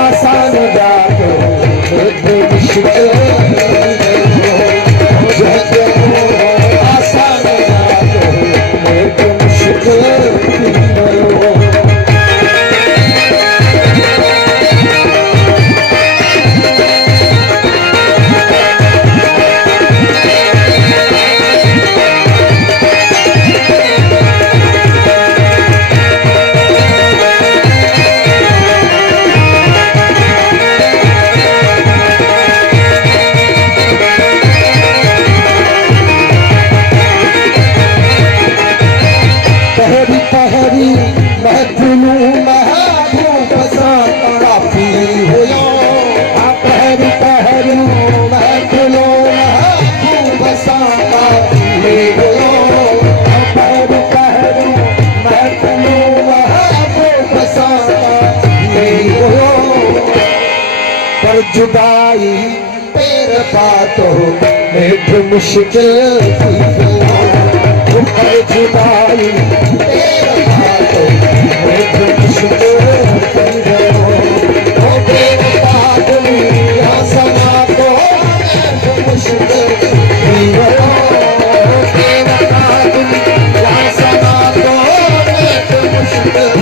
आसान जाते मुश्किल आसान जाते मुश्किल जुदाई तेरे बातों में भी मुश्किल थी जुदाई तेरे बातों में भी मुश्किल समा तो मुश्किल समा तो मुश्किल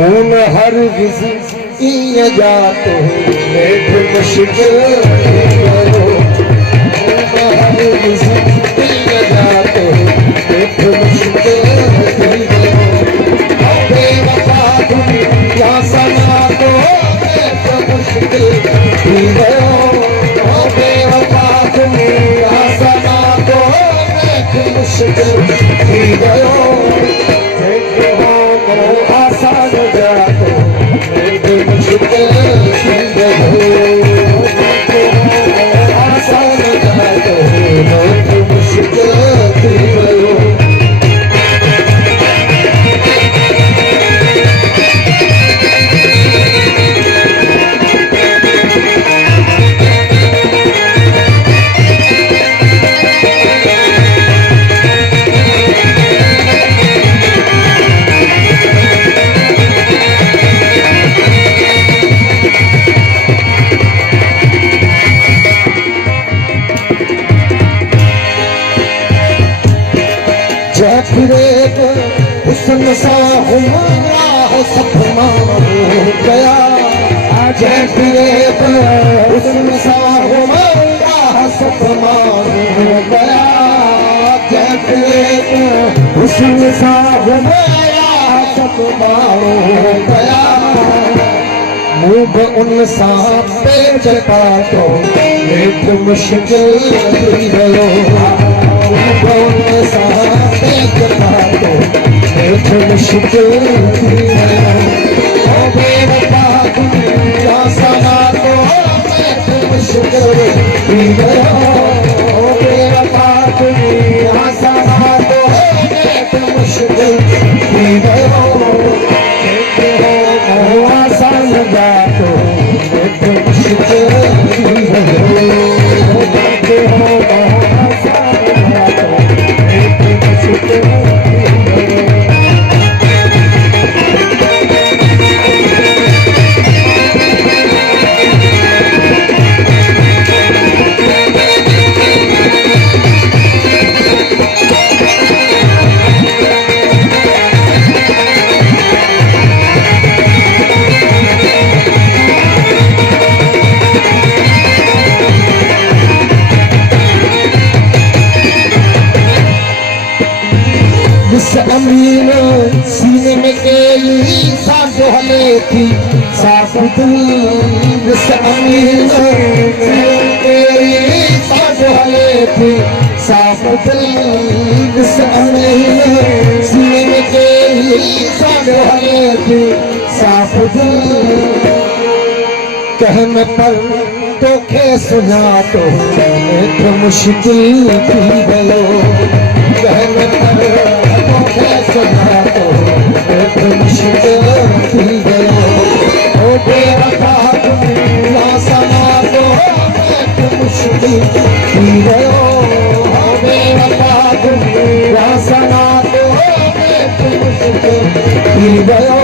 मून हर किसी जाते मुश्किल हर किसी जाते मुश्किल बेवफा दुनिया समा तो मुश्किल बेवफा दुनिया समा तो मुश्किल आसान जाते मुश्किल आसान जाते मुश्किल हुस्न सा हमारा सपना हो गया जैसे हुस्न सा हमारा सपना हो गया जैसे हुस्न सा हमारा सपना हो गया मुँह उन सा पे चटा तो एक मुश्किल गयो मुश्किल बेवफा दुनिया समा तो मुश्किल बेवफा दुनिया समा तो मुश्किल आसान जातो मुश्किल दिल सामील तेरी साथ हले थी साफ दिल सामील सीने तेरी साथ हले थी साफ दिल कहने पर तोखे सुना तो एक मुश्किल थी गयो कहने पर तोखे सुना तो एक मुश्किल थी गयो ओ बेवफा तुम सना तो एक मुश्किल थी गयो ओ बेवफा तुम सना तो एक मुश्किल थी गयो